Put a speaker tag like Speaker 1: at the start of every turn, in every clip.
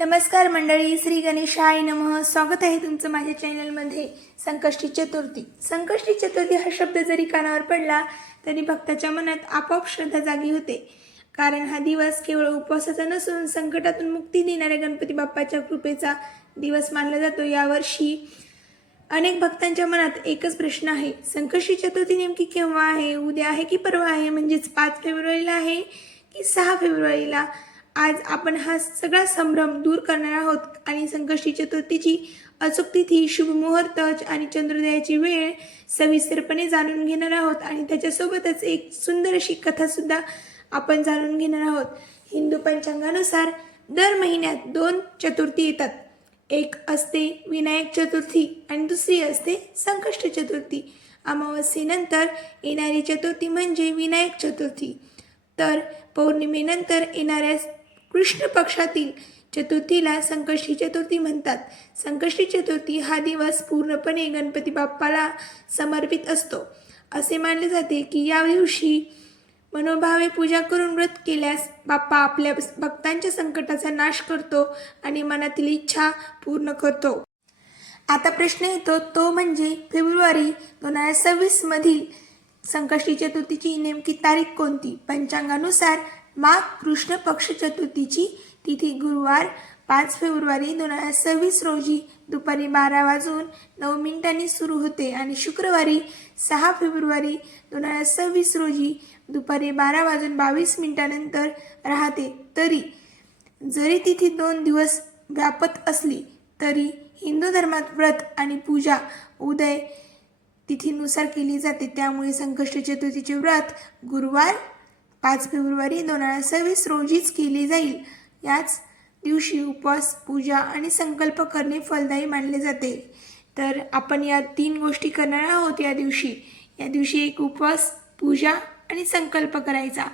Speaker 1: नमस्कार मंडळी श्री गणेशाय नमः. स्वागत आहे तुमचं माझ्या चॅनलमध्ये संकष्टी चतुर्थी. संकष्टी चतुर्थी हा शब्द जरी कानावर पडला तरी भक्ताच्या मनात आपोआप श्रद्धा जागी होते. कारण हा दिवस केवळ उपवासाचा नसून संकटातून मुक्ती देणाऱ्या गणपती बाप्पाच्या कृपेचा दिवस मानला जातो. यावर्षी अनेक भक्तांच्या मनात एकच प्रश्न आहे. संकष्टी चतुर्थी नेमकी केव्हा आहे? उद्या आहे की परवा आहे? म्हणजेच पाच फेब्रुवारीला आहे की सहा फेब्रुवारीला? आज आपण हा सगळा संभ्रम दूर करणार आहोत आणि संकष्टी चतुर्थीची अचूक तिथी शुभमुहूर्त आणि चंद्रोदयाची वेळ सविस्तरपणे जाणून घेणार आहोत. आणि त्याच्यासोबतच एक सुंदर अशी कथासुद्धा आपण जाणून घेणार आहोत. हिंदू पंचांगानुसार दर महिन्यात दोन चतुर्थी येतात. एक असते विनायक चतुर्थी आणि दुसरी असते संकष्ट चतुर्थी. अमावस्येनंतर येणारी चतुर्थी म्हणजे विनायक चतुर्थी. तर पौर्णिमेनंतर येणाऱ्या कृष्ण पक्षातील चतुर्थीला संकष्टी चतुर्थी म्हणतात. संकष्टी चतुर्थी हा दिवस पूर्णपणे गणपती बाप्पाला समर्पित असतो. असे मानले जाते की या दिवशी मनोभावे पूजा करून व्रत केल्यास बाप्पा आपल्या भक्तांच्या संकटाचा नाश करतो आणि मनातील इच्छा पूर्ण करतो. आता प्रश्न येतो तो म्हणजे फेब्रुवारी दोन हजार सव्वीसमधील संकष्टी चतुर्थीची नेमकी तारीख कोणती? पंचांगानुसार माघ कृष्ण पक्ष चतुर्थीची तिथी गुरुवार पाच फेब्रुवारी दोन हजार सव्वीस रोजी दुपारी बारा वाजून नऊ मिनिटांनी सुरू होते आणि शुक्रवारी सहा फेब्रुवारी दोन हजार सव्वीस रोजी दुपारी बारा वाजून बावीस मिनिटानंतर राहते. तरी जरी तिथी दोन दिवस व्यापत असली तरी हिंदू धर्मात व्रत आणि पूजा उदय तिथीनुसार केली जाते. त्यामुळे संकष्ट चतुर्थीचे व्रत गुरुवार पाच फेब्रुवारी दोन हजार सव्वीस रोजीच केली जाईल. याच दिवशी उपवास पूजा आणि संकल्प करणे फलदायी मानले जाते. तर आपण या तीन गोष्टी करणार आहोत या दिवशी. या दिवशी एक उपवास पूजा आणि संकल्प करायचा.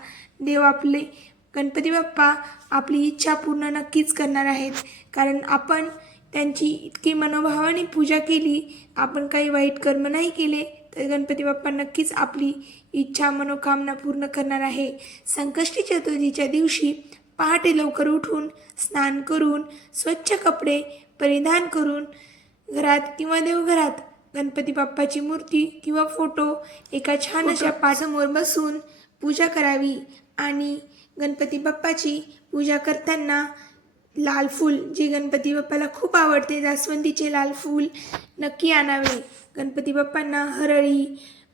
Speaker 1: देव आपले गणपती बाप्पा आपली इच्छा पूर्ण नक्कीच करणार आहेत. कारण आपण त्यांची इतकी मनोभावाने पूजा केली आपण काही वाईट कर्म नाही केले तर गणपती बाप्पा नक्कीच आपली इच्छा मनोकामना पूर्ण करणार आहे. संकष्टी चतुर्थीच्या दिवशी पहाटे लवकर उठून स्नान करून स्वच्छ कपडे परिधान करून घरात किंवा देवघरात गणपती बाप्पाची मूर्ती किंवा फोटो एका छान अशा पाठसमोर बसून पूजा करावी आणि गणपती बाप्पाची पूजा करताना लाल फूल जे गणपती बाप्पाला खूप आवडते. जास्वंदीचे लाल फूल नक्की आणावे. गणपती बाप्पांना हरळी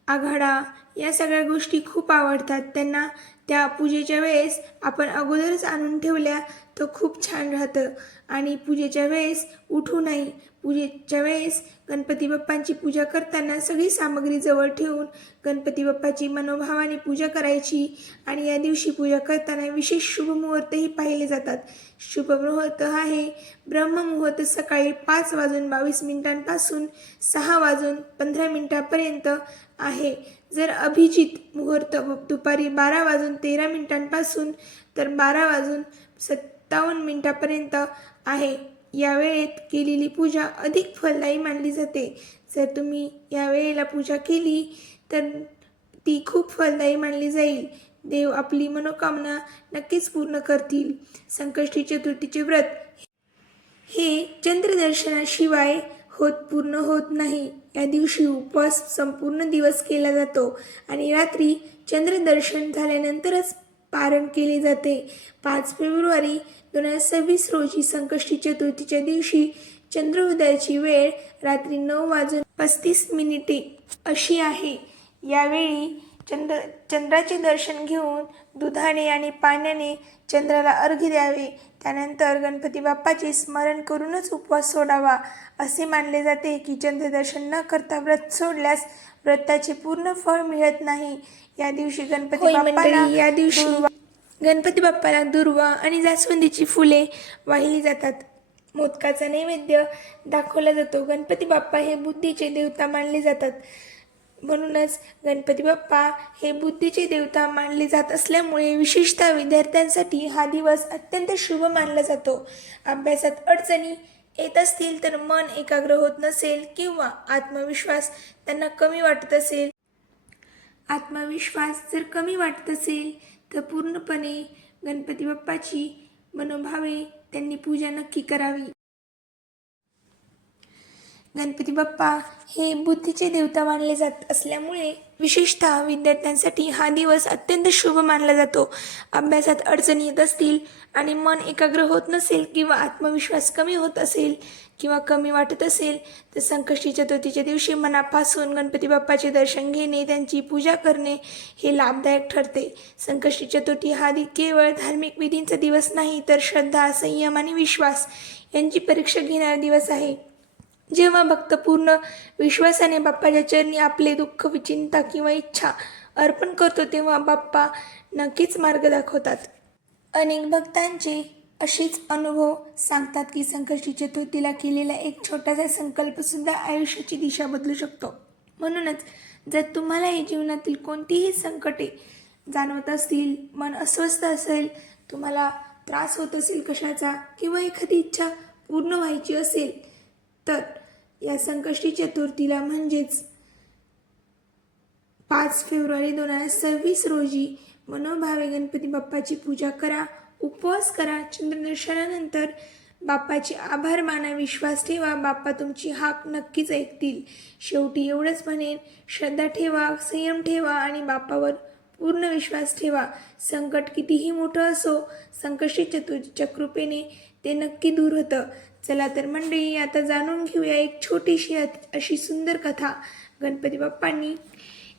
Speaker 1: आघाडा या सगळ्या गोष्टी खूप आवडतात. त्यांना त्या पूजेच्या वेळेस आपण अगोदरच आणून ठेवल्या तर खूप छान राहतं. आणि पूजेच्या वेळेस उठू नाही. पूजेच्या वेळेस गणपती बाप्पांची पूजा करताना सगळी सामग्री जवळ ठेवून गणपती बाप्पाची मनोभावाने पूजा करायची. आणि या दिवशी पूजा करताना विशेष शुभ मुहूर्तही पाहिले जातात. शुभ मुहूर्त आहे. ब्रह्ममुहूर्त सकाळी पाच वाजून बावीस मिनिटांपासून सहा वाजून पंधरा मिनिटापर्यंत आहे. जर अभिजित मुहूर्त दुपारी बारा वाजून तेरा मिनिटांपासून तर बारा वाजून सत्तावन्न मिनिटापर्यंत आहे. या वेळेत केलेली पूजा अधिक फलदायी मानली जाते. जर तुम्ही या वेळेला पूजा केली तर ती खूप फलदायी मानली जाईल. देव आपली मनोकामना नक्कीच पूर्ण करतील. संकष्टी चतुर्थीचे व्रत हे चंद्रदर्शनाशिवाय होत पूर्ण होत नाही. या दिवशी उपवास संपूर्ण दिवस केला जातो आणि रात्री चंद्रदर्शन झाल्यानंतरच पारण केले जाते. पाच फेब्रुवारी दोन हजार सव्वीस रोजी संकष्टी चतुर्थीच्या दिवशी चंद्रोदयाची वेळ रात्री नऊ वाजून पस्तीस मिनिटे अशी आहे. यावेळी चंद्र चंद्राचे दर्शन घेऊन दुधाने आणि पाण्याने चंद्राला अर्घ्य द्यावे. त्यानंतर गणपती बाप्पाचे स्मरण करूनच उपवास सोडावा. असे मानले जाते की चंद्रदर्शन न करता व्रत सोडल्यास व्रताचे पूर्ण फळ मिळत नाही. या दिवशी गणपती बाप्पाला या दिवशी गणपती बाप्पाला दुर्वा आणि जास्वंदीची फुले वाहिली जातात. मोदकाचा नैवेद्य दाखवला जातो. गणपती बाप्पा हे बुद्धीचे देवता मानले जातात. म्हणूनच गणपती बाप्पा हे बुद्धीचे देवता मानले जात असल्यामुळे विशेषतः विद्यार्थ्यांसाठी हा दिवस अत्यंत शुभ मानला जातो. अभ्यासात अडचणी येत असतील तर मन एकाग्र होत नसेल किंवा आत्मविश्वास त्यांना कमी वाटत असेल आत्मविश्वास जर कमी वाटत असेल तर पूर्णपणे गणपती बाप्पाची मनोभावे त्यांनी पूजा नक्की करावी. गणपती बाप्पा हे बुद्धीचे देवता मानले जात असल्यामुळे विशेषतः विद्यार्थ्यांसाठी हा दिवस अत्यंत शुभ मानला जातो. अभ्यासात अडचणी येत असतील आणि मन एकाग्र होत नसेल किंवा आत्मविश्वास कमी होत असेल किंवा कमी वाटत असेल तर संकष्टी चतुर्थीच्या दिवशी मनापासून गणपती बाप्पाचे दर्शन घेणे त्यांची पूजा करणे हे लाभदायक ठरते. संकष्टी चतुर्थी हा दि केवळ धार्मिक विधींचा दिवस नाही तर श्रद्धा संयम आणि विश्वास यांची परीक्षा घेणारा दिवस आहे. जेव्हा भक्त पूर्ण विश्वासाने बाप्पाच्या चरणी आपले दुःख विचिंता किंवा इच्छा अर्पण करतो तेव्हा बाप्पा नक्कीच मार्ग दाखवतात. अनेक भक्तांचे असेच अनुभव सांगतात की संकष्टी चतुर्थीला केलेला एक छोटासा संकल्पसुद्धा आयुष्याची दिशा बदलू शकतो. म्हणूनच जर तुम्हालाही जीवनातील कोणतीही संकटे जाणवत असतील मन अस्वस्थ असेल तुम्हाला त्रास होत असेल कशाचा किंवा एखादी इच्छा पूर्ण व्हायची असेल तर या संकष्टी चतुर्थीला म्हणजेच पाच फेब्रुवारी दोन हजार सव्वीस रोजी मनोभावे गणपती बाप्पाची पूजा करा उपवास करा चंद्रदर्शनानंतर बाप्पाचे आभार माना विश्वास ठेवा बाप्पा तुमची हाक नक्कीच ऐकतील. शेवटी एवढंच म्हणेन श्रद्धा ठेवा संयम ठेवा आणि बाप्पावर पूर्ण विश्वास ठेवा. संकट कितीही मोठं असो संकष्टी चतुर्थीच्या कृपेने ते नक्की दूर होतं. चला तर मंडळी आता जाणून घेऊया एक छोटीशी अशी सुंदर कथा. गणपती बाप्पांनी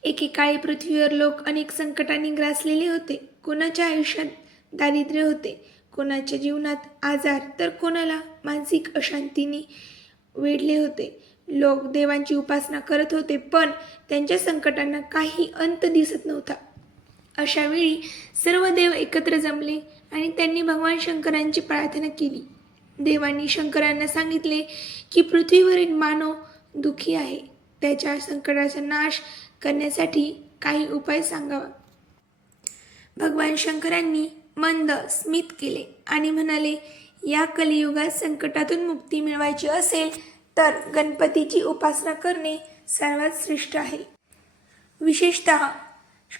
Speaker 1: एकेकाळी पृथ्वीवर लोक अनेक संकटांनी ग्रासलेले होते. कोणाच्या आयुष्यात दारिद्र्य होते? कोणाच्या जीवनात आजार? तर कोणाला मानसिक अशांतीने वेढले होते? लोक देवांची उपासना करत होते पण त्यांच्या संकटांना काही अंत दिसत नव्हता. अशावेळी सर्व देव एकत्र जमले आणि त्यांनी भगवान शंकरांची प्रार्थना केली. देवांनी शंकरांना सांगितले की पृथ्वीवरील मानव दुःखी आहे. त्याच्या संकटाचा नाश करण्यासाठी काही उपाय सांगावा. भगवान शंकरांनी मंद स्मित केले आणि म्हणाले या कलियुगात संकटातून मुक्ती मिळवायची असेल तर गणपतीची उपासना करणे सर्वात श्रेष्ठ आहे. विशेषतः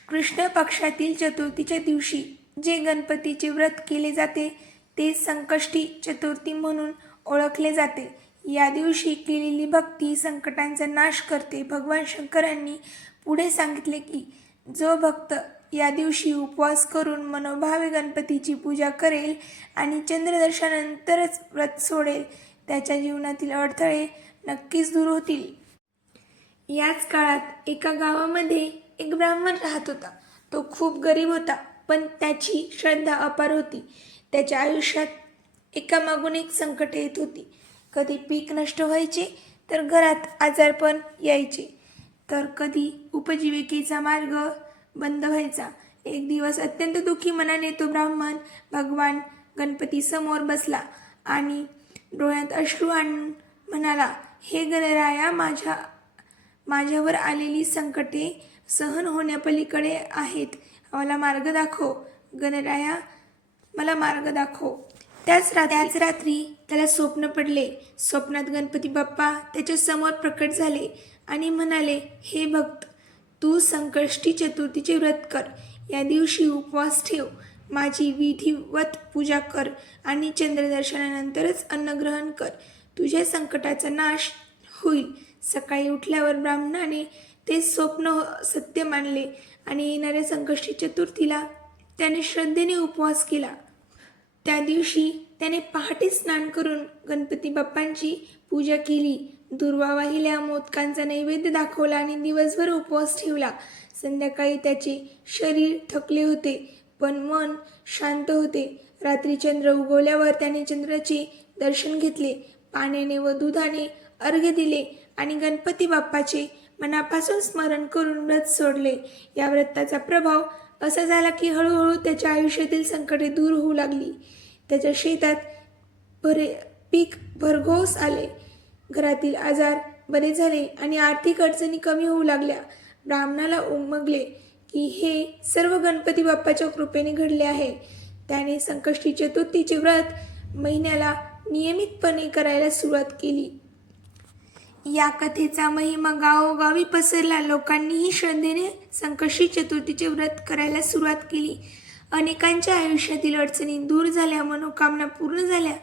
Speaker 1: कृष्ण पक्षातील चतुर्थीच्या दिवशी जे गणपतीचे व्रत केले जाते ते संकष्टी चतुर्थी म्हणून ओळखले जाते. या दिवशी केलेली भक्ती संकटांचा नाश करते. भगवान शंकरांनी पुढे सांगितले की जो भक्त या दिवशी उपवास करून मनोभावे गणपतीची पूजा करेल आणि चंद्रदर्शनानंतरच व्रत सोडेल त्याच्या जीवनातील अडथळे नक्कीच दूर होतील. याच काळात एका गावामध्ये एक ब्राह्मण राहत होता. तो खूप गरीब होता पण त्याची श्रद्धा अपार होती. त्याच्या आयुष्यात एकामागून एक संकट येत होती. कधी पीक नष्ट व्हायचे तर घरात आजारपण यायचे. तर कधी उपजीविकेचा मार्ग बंद व्हायचा. एक दिवस अत्यंत दुःखी मनाने तो ब्राह्मण भगवान गणपती समोर बसला आणि डोळ्यात अश्रू आणून म्हणाला हे गणराया माझ्या माझ्यावर आलेली संकटे सहन होण्यापलीकडे आहेत. मला मार्ग दाखव. गणराया मला मार्ग दाखव. त्याच रा त्याच रात्री त्याला स्वप्न पडले. स्वप्नात गणपती बाप्पा त्याच्यासमोर प्रकट झाले आणि म्हणाले हे भक्त तू संकष्टी चतुर्थीचे व्रत कर. या दिवशी उपवास ठेव. माझी विधिवत पूजा कर आणि चंद्रदर्शनानंतरच अन्नग्रहण कर. तुझ्या संकटाचा नाश होईल. सकाळी उठल्यावर ब्राह्मणाने ते स्वप्न सत्य मानले आणि येणाऱ्या संकष्टी चतुर्थीला त्याने श्रद्धेने उपवास केला. त्या दिवशी त्याने पहाटे स्नान करून गणपती बाप्पांची पूजा केली. दुर्वा वाहिल्या मोदकांचा नैवेद्य दाखवला आणि दिवसभर उपवास ठेवला. संध्याकाळी त्याचे शरीर थकले होते पण मन शांत होते. रात्री चंद्र उगवल्यावर त्याने चंद्राचे दर्शन घेतले. पाण्याने व दुधाने अर्घ्य दिले आणि गणपती बाप्पाचे मनापासून स्मरण करून व्रत सोडले. या व्रताचा प्रभाव असा झाला की हळूहळू त्याच्या आयुष्यातील संकटे दूर होऊ लागली. त्याच्या शेतात भरे पीक भरघोस आले. घरातील आजार बरे झाले आणि आर्थिक अडचणी कमी होऊ लागल्या. ब्राह्मणाला उमगले की हे सर्व गणपती बाप्पाच्या कृपेने घडले आहे. त्याने संकष्टी चतुर्थीचे व्रत महिन्याला नियमितपणे करायला सुरुवात केली. या कथेचा महिमा गावोगावी पसरला. लोकांनीही श्रद्धेने संकष्टी चतुर्थीचे व्रत करायला सुरुवात केली. अनेकांच्या आयुष्यातील अडचणी दूर झाल्या मनोकामना पूर्ण झाल्या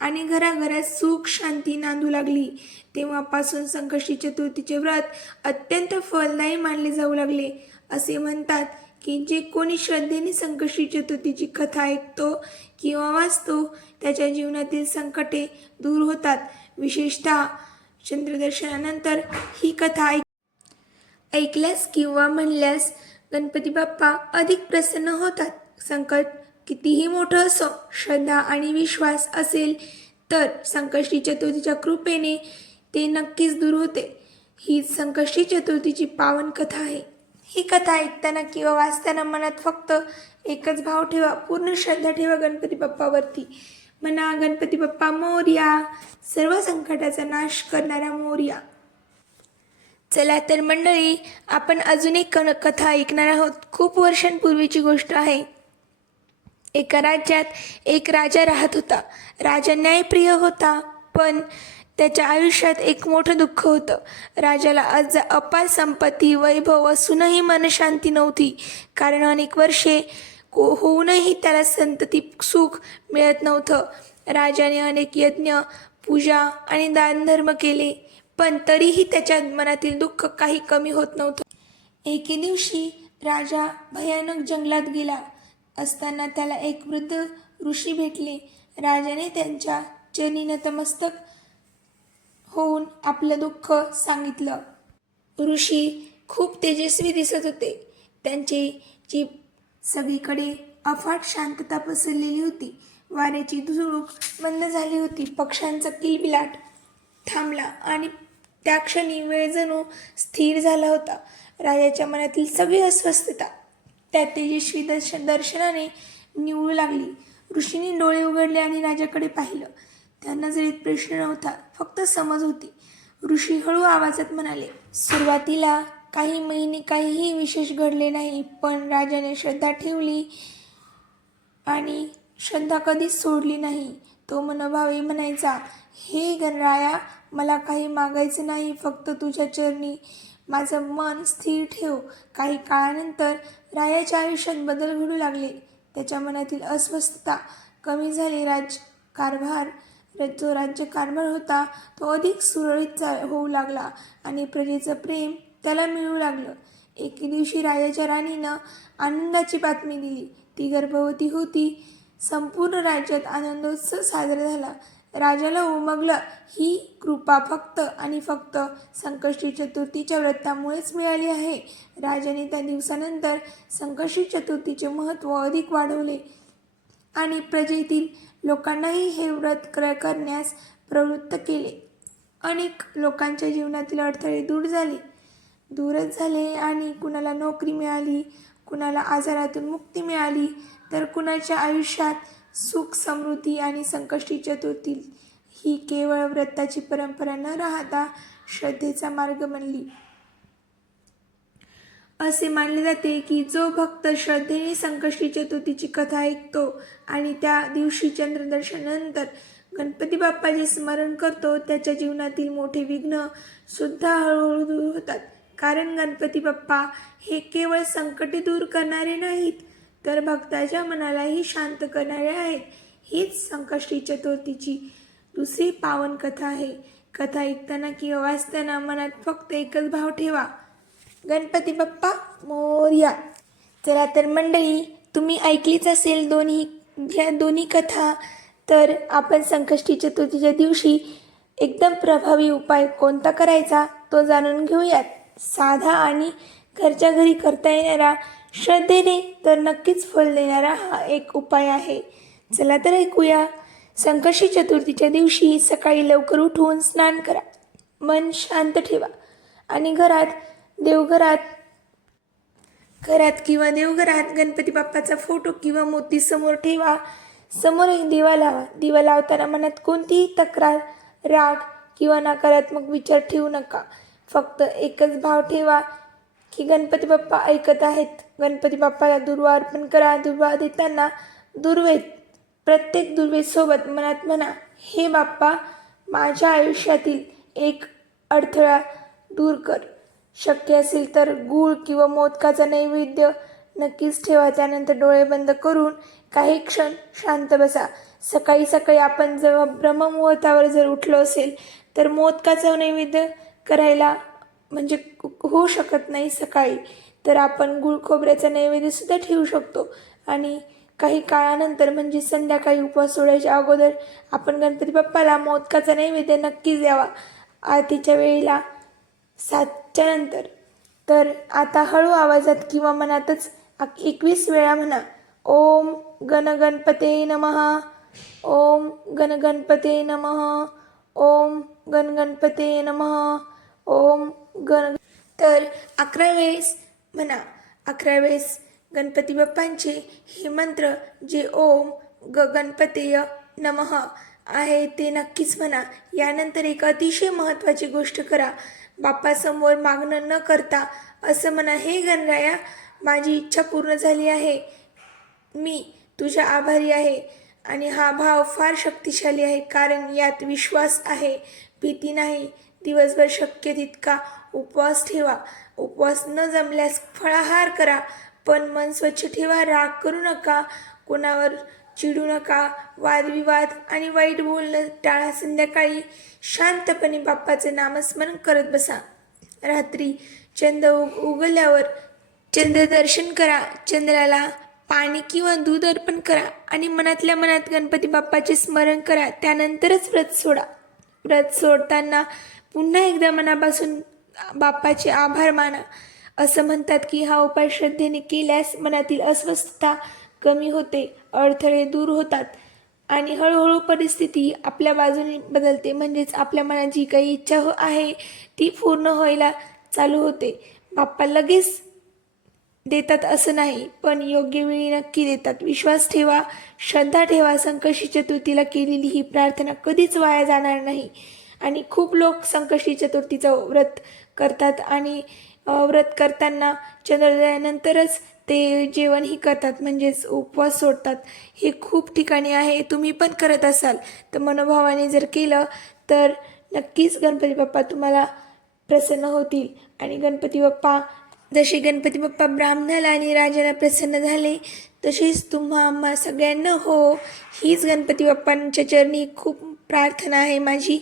Speaker 1: आणि घराघरात सुख शांती नांदू लागली. तेव्हापासून संकष्टी चतुर्थीचे व्रत अत्यंत फलदायी मानले जाऊ लागले. असे म्हणतात की जे कोणी श्रद्धेने संकष्टी चतुर्थीची कथा ऐकतो किंवा वाचतो त्याच्या जीवनातील संकटे दूर होतात. विशेषतः चंद्रदर्शनानंतर ही कथा ऐक ऐकल्यास किंवा म्हणल्यास गणपती बाप्पा अधिक प्रसन्न होतात. संकट कितीही मोठं असो श्रद्धा आणि विश्वास असेल तर संकष्टी चतुर्थीच्या कृपेने ते नक्कीच दूर होते. ही संकष्टी चतुर्थीची पावन कथा आहे. ही कथा ऐकताना किंवा वाचताना मनात फक्त एकच भाव ठेवा पूर्ण श्रद्धा ठेवा गणपती बाप्पावरती. म्हणा गणपती बाप्पा मोर्या. सर्व संकटाचा नाश करणारा मोर्या. चला तर मंडळी आपण अजून एक कथा ऐकणार आहोत. खूप वर्षांपूर्वीची गोष्ट आहे. एका राज्यात एक राजा राहत होता. राजा न्यायप्रिय होता पण त्याच्या आयुष्यात एक मोठं दुःख होतं. राजाला आज अपार संपत्ती वैभव असूनही मनशांती नव्हती. कारण अनेक वर्षे को- होऊनही त्याला संतती सुख मिळत नव्हतं. राजाने अनेक यज्ञ पूजा आणि दानधर्म केले पण तरीही त्याच्या मनातील दुःख काही कमी होत नव्हतं. एके दिवशी राजा भयानक जंगलात गेला. असताना त्याला एक वृद्ध ऋषी भेटले. राजाने त्यांच्या चरणी नतमस्तक होऊन आपलं दुःख सांगितलं. ऋषी खूप तेजस्वी दिसत होते. त्यांची जी सगळीकडे अफाट शांतता पसरलेली होती. वाऱ्याची झुळूक मंद झाली होती. पक्ष्यांचा किलबिलाट थांबला आणि त्या क्षणी वेळ जणू स्थिर झाला होता. राजाच्या मनातील सगळी अस्वस्थता त्या तेजस्वी दर्श दर्शनाने निवळू लागली. ऋषीने डोळे उघडले आणि राजाकडे पाहिलं. त्या नजरेत प्रश्न नव्हता फक्त समज होती. ऋषी हळू आवाजात म्हणाले सुरुवातीला काही महिने काहीही विशेष घडले नाही पण राजाने श्रद्धा ठेवली आणि श्रद्धा कधीच सोडली नाही. तो मनोभावे म्हणायचा हे गणराया मला काही मागायचं नाही फक्त तुझ्या चरणी माझं मन स्थिर ठेव. काही काळानंतर रायाच्या आयुष्यात बदल घडू लागले. त्याच्या मनातील अस्वस्थता कमी झाली. राजकारभार जो राज्य कारभार होता तो अधिक सुरळीत होऊ लागला आणि प्रजेचं प्रेम त्याला मिळू लागलं. एके दिवशी राजाच्या राणीनं आनंदाची बातमी दिली. ती गर्भवती होती. संपूर्ण राज्यात आनंदोत्सव साजरा झाला. राजाला उमगलं. ही कृपा फक्त आणि फक्त संकष्टी चतुर्थीच्या व्रतामुळेच मिळाली आहे. राजाने त्या दिवसानंतर संकष्टी चतुर्थीचे महत्त्व अधिक वाढवले आणि प्रजेतील लोकांनाही हे व्रत क्रय करण्यास प्रवृत्त केले. अनेक लोकांच्या जीवनातील अडथळे दूर झाले. दूरच झाले आणि कुणाला नोकरी मिळाली कुणाला आजारातून मुक्ती मिळाली तर कुणाच्या आयुष्यात सुख समृद्धी आणि संकष्टी चतुर्थी ही केवळ व्रताची परंपरा न राहता श्रद्धेचा मार्ग बनली. असे मानले जाते की जो भक्त श्रद्धेने संकष्टी चतुर्थीची कथा ऐकतो आणि त्या दिवशी चंद्रदर्शनानंतर गणपती बाप्पाचे स्मरण करतो त्याच्या जीवनातील मोठे विघ्न सुद्धा हळूहळू दूर होतात. कारण गणपती बाप्पा हे केवळ संकटे दूर करणारे नाहीत तर भक्ताच्या मनालाही शांत करणारे आहेत. हीच संकष्टी चतुर्थीची दुसरी पावन कथा आहे. कथा ऐकताना किंवा वाचताना मनात फक्त एकच भाव ठेवा. गणपती बाप्पा मोर्या. चला तर मंडळी तुम्ही ऐकलीच असेल दोन्ही या दोन्ही कथा तर आपण संकष्टी चतुर्थीच्या दिवशी एकदम प्रभावी उपाय कोणता करायचा तो जाणून घेऊयात. साधा आणि घरच्या घरी करता येणारा श्रद्धेने तर नक्कीच फल देणारा हा एक उपाय आहे. चला तर ऐकूया. संकष्टी चतुर्थीच्या दिवशी सकाळी लवकर उठून स्नान करा. मन शांत ठेवा. आणि घरात देवघरात घरात किंवा देवघरात गणपती बाप्पाचा फोटो किंवा मूर्ती समोर ठेवा. समोर एक दिवा लावा. दिवा लावताना मनात कोणतीही तक्रार राग किंवा नकारात्मक विचार ठेवू नका. फक्त एकच भाव ठेवा की गणपती बाप्पा ऐकत आहेत. गणपती बाप्पाला दुर्वा अर्पण करा दुर्वा देताना दुर्वेद प्रत्येक दुर्वेदसोबत मनात म्हणा हे बाप्पा माझ्या आयुष्यातील एक अडथळा दूर कर. शक्य असेल तर गूळ किंवा मोदकाचा नैवेद्य नक्कीच ठेवा. त्यानंतर डोळे बंद करून काही क्षण शांत बसा. सकाळी सकाळी आपण जेव्हा ब्रह्ममुहूर्तावर जर उठलो असेल तर मोदकाचा नैवेद्य करायला म्हणजे होऊ शकत नाही सकाळी. तर आपण गुळ खोबऱ्याचा नैवेद्यसुद्धा ठेवू शकतो. आणि काही काळानंतर म्हणजे संध्याकाळी उपवास सोडायच्या अगोदर आपण गणपती बाप्पाला मोदकाचा नैवेद्य नक्कीच द्यावा. आरतीच्या वेळेला सातच्या नंतर. तर आता हळू आवाजात किंवा मनातच एकवीस वेळा म्हणा. ओम गणगणपते नमः. ओम गणगणपते नमः. ओम गणगणपते नमः. ओम गण तर अकरा वेळेस म्हणा अकरा वेळेस गणपती बाप्पांचे हे मंत्र जे ओम ग गणपतेय नमः आहे ते नक्कीच म्हणा. यानंतर एक अतिशय महत्त्वाची गोष्ट करा. बाप्पासमोर मागणं न करता असं म्हणा हे गणराया माझी इच्छा पूर्ण झाली आहे. मी तुझ्या आभारी आहे आणि हा भाव फार शक्तिशाली आहे कारण यात विश्वास आहे भीती नाही दिवसभर शक्य तितका उपवास ठेवा. उपवास न जमल्यास फळाहार करा पण मन स्वच्छ ठेवा राग करू नका कोणावर चिडू नका वादविवाद आणि वाईट बोलणं टाळा संध्याकाळी शांतपणे बाप्पाचे नामस्मरण करत बसा. रात्री चंद्र उग उगवल्यावर चंद्रदर्शन करा चंद्राला पाणी किंवा दूध अर्पण करा आणि मनातल्या मनात गणपती बाप्पाचे स्मरण करा त्यानंतरच व्रत सोडा. व्रत सोडताना पुन्हा एकदा मनापासून बाप्पाचे आभार माना. असं म्हणतात की हा उपाय श्रद्धेने केल्यास मनातील अस्वस्थता कमी होते अडथळे दूर होतात आणि हळूहळू परिस्थिती आपल्या बाजूने बदलते. म्हणजेच आपल्या मनात जी काही इच्छा हो आहे ती पूर्ण व्हायला चालू होते. बाप्पा लगेच देतात असं नाही पण योग्य वेळी नक्की देतात. विश्वास ठेवा श्रद्धा ठेवा. संकष्टी चतुर्थीला केलेली ही प्रार्थना कधीच वाया जाणार नाही. आणि खूप लोक संकष्टी चतुर्थीचं व्रत करतात आणि व्रत करताना चंद्रोदयानंतरच ते जेवणही करतात म्हणजेच उपवास सोडतात. हे खूप ठिकाणी आहे तुम्ही पण करत असाल. तर मनोभावाने जर केलं तर नक्कीच गणपती बाप्पा तुम्हाला प्रसन्न होतील. आणि गणपती बाप्पा जसे गणपती बाप्पा ब्राह्मणाला आणि राजाला प्रसन्न झाले तसेच तुम्हा आम्हा सगळ्यांना हो हीच गणपती बाप्पांच्या चरणी खूप प्रार्थना आहे माझी.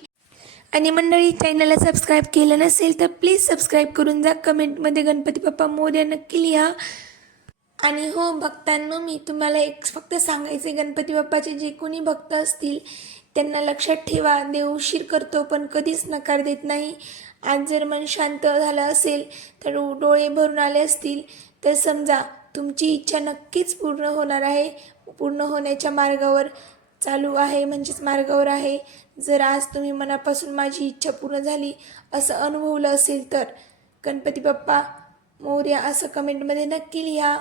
Speaker 1: आणि मंडळी चॅनलला सबस्क्राईब केलं नसेल तर प्लीज सबस्क्राईब करून जा. कमेंटमध्ये गणपती बाप्पा मोर्या नक्की लिहा. आणि हो भक्तांनो मी तुम्हाला एक फक्त सांगायचे गणपती बाप्पाचे जे कोणी भक्त असतील त्यांना लक्षात ठेवा. देव उशीर करतो पण कधीच नकार देत नाही. आज जर मन शांत झालं असेल तर डोळे भरून आले असतील तर समजा तुमची इच्छा नक्कीच पूर्ण होणार आहे. पूर्ण होण्याच्या मार्गावर चालू आहे म्हणजेच मार्गावर आहे. जर आज तुम्ही मनापासून माझी इच्छा पूर्ण झाली असं अनुभवलं असेल तर गणपती बाप्पा मोर्या असं कमेंटमध्ये नक्की लिहा.